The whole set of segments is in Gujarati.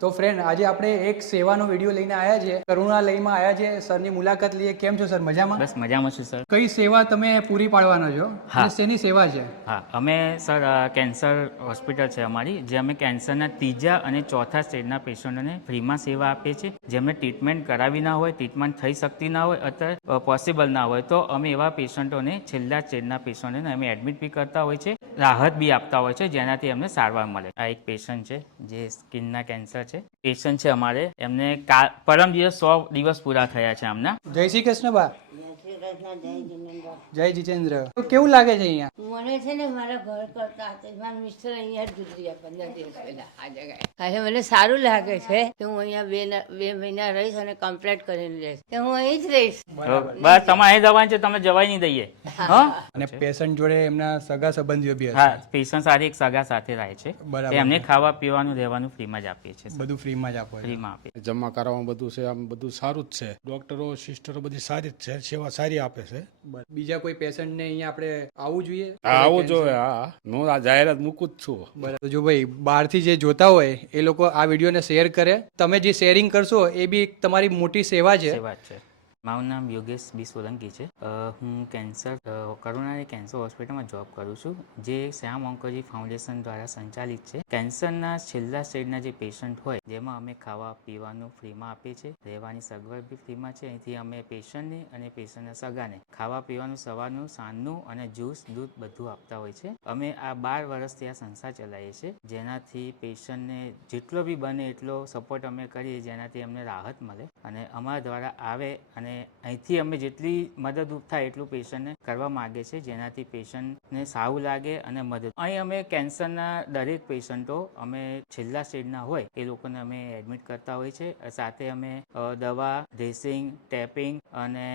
તો ફ્રેન્ડ આજે આપણે એક સેવાનો વીડિયો લઈને આવ્યા છે કરુણાલયમાં આવ્યા છે સરની મુલાકાત લઈએ. કેમ છો સર? મજામાં? બસ મજામાં છું સર. કઈ સેવા તમે પૂરી પાડવાના છો? હા. શેની સેવા છે? હા અમે સર કેન્સર હોસ્પિટલ છે અમારી જે અમે કેન્સરના ત્રીજા અને ચોથા સ્ટેજના પેશન્ટોને ફ્રીમાં સેવા આપીએ છીએ. જેમને ટ્રીટમેન્ટ કરાવી ના હોય ટ્રીટમેન્ટ થઈ શકતી ના હોય અથવા પોસિબલ ના હોય તો અમે એવા પેશન્ટોને છેલ્લા સ્ટેજના પેશન્ટોને અમે એડમિટ બી કરતા હોય છે રાહત બી આપતા હોય છે જેનાથી અમને સારવાર મળે. આ એક પેશન્ટ છે જે સ્કિનના કેન્સર છે. પેશન્ટ છે અમારે. એમને પરમ દિવસ સો દિવસ પૂરા થયા છે આમના. જય શ્રી કૃષ્ણ બા. જય જીતેન્દ્ર. તો કેવું લાગે છે અહીંયા? મને છે ને મારા ઘર કરતા હતા મારા મિસ્ટર અહીંયા જ ગુજરી ગયા પંદર દિવસ પહેલા આ જગ્યાએ આજે મને સારું લાગે છે કે હું અહીંયા બે બે મહિના રહીશ અને કમ્પ્લીટ કરીને રહીશ કે હું અહીં જ રહીશ. બસ તમારે અહીં જવાનું છે તમે જવાય નહીં દઈએ. અને પેશન્ટ જોડે એમના સગા સંબંધીઓ બી હા પેશન્ટ સાથે એક સગા સાથે રહે છે. બરાબર. એમને ખાવા પીવાનું રહેવાનું ફ્રીમાં જ આપીએ છીએ બધું ફ્રીમાં જ આપો ફ્રીમાં આપીએ. જમા કરાવવામાં બધું છે આમ બધું સારું જ છે. ડોક્ટરો સિસ્ટરો બધી સારી જ છે સેવા સારી આપે છે. બીજા કોઈ પેશન્ટને અહીંયા આપણે આવવું જોઈએ? આવો આવું જોઈએ હા હું. આ જાહેરાત મૂકું જ છું. બરાબર. તો જો ભાઈ બહારથી જે જોતા હોય એ લોકો આ વિડીયોને શેર કરે. તમે જે શેરિંગ કરશો એ બી એક તમારી મોટી સેવા છે. સેવા છે. મારું નામ યોગેશ બી સોલંકી છે હું કેન્સર કરુણાની કેન્સર હોસ્પિટલમાં જોબ કરું છું, જે શ્યામ ઓન્કોલોજી ફાઉન્ડેશન દ્વારા સંચાલિત છે. કેન્સરના છેલ્લા સ્ટેજના જે પેશન્ટ હોય, જેમાં અમે ખાવા, પીવાનું ફ્રીમાં આપીએ છીએ, રહેવાની સગવડ બી ફ્રીમાં છે. અહીંથી અમે પેશન્ટને અને પેશન્ટના સગાને ખાવા, પીવાનું, સવારનું, સાંજનું અને જ્યુસ, દૂધ બધું આપતા હોય છે. અમે આ બાર વર્ષથી આ સંસ્થા ચલાવીએ છીએ, જેનાથી પેશન્ટને જેટલો બી બને એટલો સપોર્ટ અમે કરીએ, જેનાથી અમને રાહત મળે અને અમારા દ્વારા આવે અને અહીંથી અમે જેટલી મદદરૂપ થાય એટલું પેશન્ટને કરવા માગે છે જેનાથી પેશન્ટને સારું લાગે અને મદદ. અહીં અમે કેન્સરના દરેક પેશન્ટો અમે છેલ્લા સ્ટેજના હોય એ લોકોને અમે એડમિટ કરતા હોય છે સાથે અમે દવા ડ્રેસિંગ ટેપિંગ અને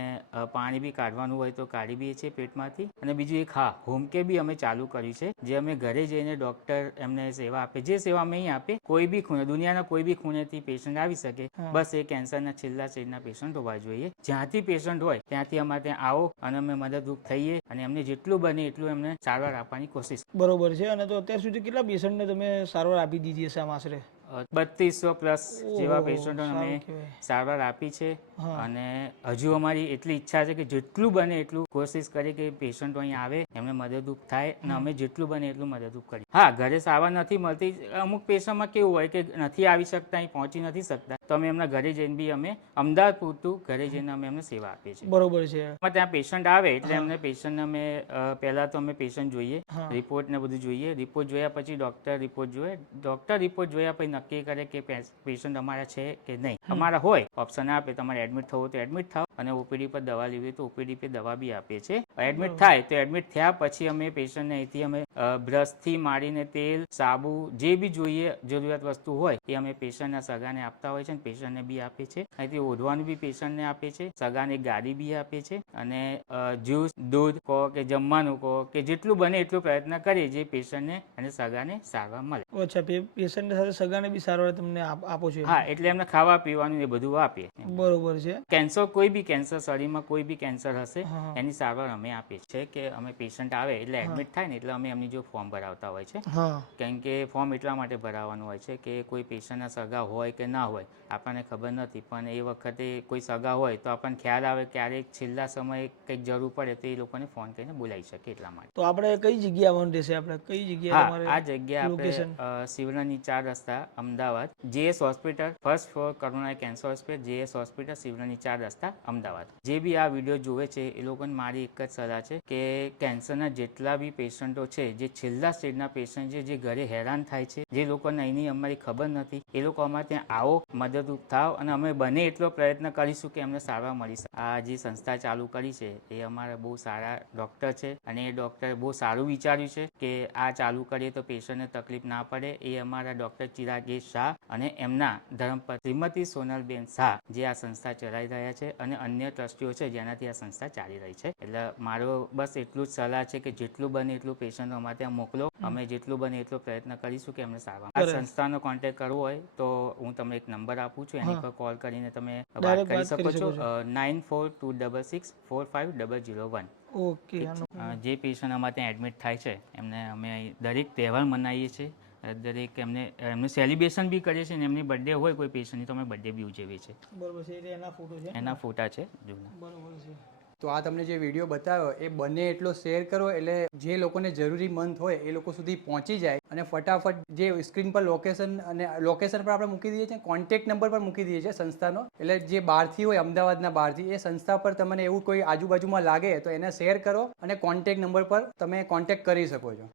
પાણી બી કાઢવાનું હોય તો કાઢી બી છીએ પેટમાંથી. અને બીજું એક હા હોમ કે બી અમે ચાલુ કર્યું છે. જે અમે ઘરે જઈને ડોક્ટર એમને સેવા આપે. જે સેવા અમે અહીં આપે કોઈ બી ખૂણે દુનિયાના કોઈ બી ખૂણેથી પેશન્ટ આવી શકે. બસ એ કેન્સરના છેલ્લા સ્ટેજના પેશન્ટ હોવા જોઈએ. જ્યાંથી પેશન્ટ હોય ત્યાંથી અમારે ત્યાં આવો અને અમે મદદરૂપ થઈએ અને એમને જેટલું બને એટલું એમને સારવાર આપવાની કોશિશ. બરોબર છે અને તો અત્યાર સુધી કેટલા પેશન્ટને તમે સારવાર આપી દીધી હશે આમ આશરે? બત્રીસો પ્લસ જેવા પેશન્ટ પેશન્ટોને અમે સારવાર આપી છે અને હજુ અમારી એટલી ઈચ્છા છે કે જેટલું બને એટલું કોશિશ કરીએ કે પેશન્ટો અહીં આવે એમને મદદરૂપ થાય અને અમે જેટલું બને એટલું મદદરૂપ કરીએ. હા ઘરે સારવાર નથી મળતી. અમુક પેશન્ટમાં કેવું હોય કે નથી આવી શકતા અહીં પહોંચી નથી શકતા. તો અમે એમના ઘરે જઈને બી અમે અમદાવાદ પૂરતું ઘરે જઈને અમે એમને સેવા આપીએ છીએ. બરોબર છે. ત્યાં પેશન્ટ આવે એટલે એમને પેશન્ટને અમે પહેલા તો અમે પેશન્ટ જોઈએ રિપોર્ટ ને બધું જોઈએ. રિપોર્ટ જોયા પછી ડોક્ટર રિપોર્ટ જોઈએ ડોક્ટર રિપોર્ટ જોયા પછી નક્કી કરે કે પેશન્ટ અમારા છે કે નહીં. અમારા હોય. ઓપ્શન આપે. તમારે એડમિટ થવું તો એડમિટ થાવ. અને ઓપીડી પર દવા લેવી હોય તો ઓપીડી પર દવા બી આપીએ છીએ. એડમિટ થાય તો એડમિટ થયા પછી અમે પેશન્ટને અહીંથી અમે બ્રશથી મારીને તેલ સાબુ જે બી જોઈએ જરૂરિયાત વસ્તુ હોય એ અમે પેશન્ટના સગાને આપતા હોય છે અને પેશન્ટને બી આપીએ છીએ. અહીંથી ઓઢવાનું બી પેશન્ટને આપે છે સગાને ગાડી બી આપે છે અને જ્યુસ દૂધ કહો કે જમવાનું કહો કે જેટલું બને એટલું પ્રયત્ન કરીએ જે પેશન્ટને અને સગાને સારવાર મળે. અચ્છા પેશન્ટ સાથે સગાને બી સારવાર તમને આપો છો હા એટલે એમને ખાવા પીવાનું એ બધું આપીએ. બરોબર છે. કેન્સર કોઈ બી કેન્સર શરીરમાં કોઈ બી કેન્સર હશે. એની સારવાર અમે આપીએ છીએ કે અમે પેશન્ટ આવે એટલે એડમિટ થાય ને એટલે અમે એમની જો ફોર્મ ભરાવતા હોય છે. કેમ કે ફોર્મ એટલા માટે ભરાવવાનું હોય છે કે કોઈ પેશન્ટના સગા હોય કે ના હોય આપણને ખબર નથી. પણ એ વખતે કોઈ સગા હોય તો આપણને ખ્યાલ આવે ક્યારેક છેલ્લા સમયે કંઈક જરૂર પડે તો એ લોકોને ફોન કરીને બોલાવી શકે એટલા માટે. તો આપણે કઈ જગ્યા આવવાનું રહેશે? આપણે કઈ જગ્યા આ જગ્યા? આપણે શિવરાની ચાર રસ્તા Ahmedabad JS hospital first floor Karuna cancer hospital JS hospital Shivrani ચાર રસ્તા અમદાવાદ. જે બી આ વીડિયો જોવે છે એ લોકોને મારી એક જ સલાહ છે કે કેન્સરના જેટલા બી પેશન્ટો છે, જે છેલ્લા સ્ટેજના પેશન્ટ છે, જે ઘરે હેરાન થાય છે, જે લોકોને અહીંની અમારી ખબર નથી, એ લોકો અમારે ત્યાં આવો મદદરૂપ થાવ અને અમે બને એટલો પ્રયત્ન કરીશું કે એમને સારવાર મળી શકે. આ જે સંસ્થા ચાલુ કરી છે, એ અમારા બહુ સારા ડૉક્ટર છે અને એ ડૉક્ટરે બહુ સારું વિચાર્યું છે કે આ ચાલુ કરીએ તો પેશન્ટને તકલીફ ના પડે. એ અમારા ડૉક્ટર ચિરાગેશ શાહ અને એમના ધર્મપત શ્રીમતી સોનલબેન શાહ જે આ સંસ્થા ચલાવી રહ્યા છે અને અન્ય ટ્રસ્ટીઓ છે, જેનાથી આ સંસ્થા ચાલી રહી છે. એટલે મારો બસ એટલું જ સલાહ છે કે જેટલું બને એટલું પેશન્ટો અમારે ત્યાં મોકલો. અમે જેટલું બને એટલો પ્રયત્ન કરીશું કે એમને સારવાર. આ સંસ્થાનો કોન્ટેક્ટ કરવો હોય તો હું તમને એક નંબર આપું છું. એની પર કોલ કરીને તમે વાત કરી શકો છો. Nine four two double six four five double zero one okay જે પેશન્ટ અમારે ત્યાં એડમિટ થાય છે એમને અમે દરેક તહેવાર મનાવીએ છીએ. દરેક એમને એમનું સેલિબ્રેશન બી કરીએ છીએ ને એમની બર્થડે હોય કોઈ પેશન્ટની તો અમે બર્થડે બી ઉજવીએ છીએ. બરોબર છે એના ફોટો છે? એના ફોટા છે જૂના. બરોબર છે. તો આ તમને જે વીડિયો બતાવ્યો, એ બને એટલો શેર કરો એટલે જે લોકોને જરૂરી મંથ હોય, એ લોકો સુધી પહોંચી જાય. અને ફટાફટ જે સ્ક્રીન પર લોકેશન અને લોકેશન પર આપણે મૂકી દઈએ છીએ કોન્ટેક્ટ નંબર પર મૂકી દઈએ છીએ સંસ્થાનો. એટલે જે બહારથી હોય, અમદાવાદના બહારથી, એ સંસ્થા પર તમને એવું કોઈ આજુબાજુમાં લાગે તો એને શેર કરો અને કોન્ટેક્ટ નંબર પર તમે કોન્ટેક્ટ કરી શકો છો.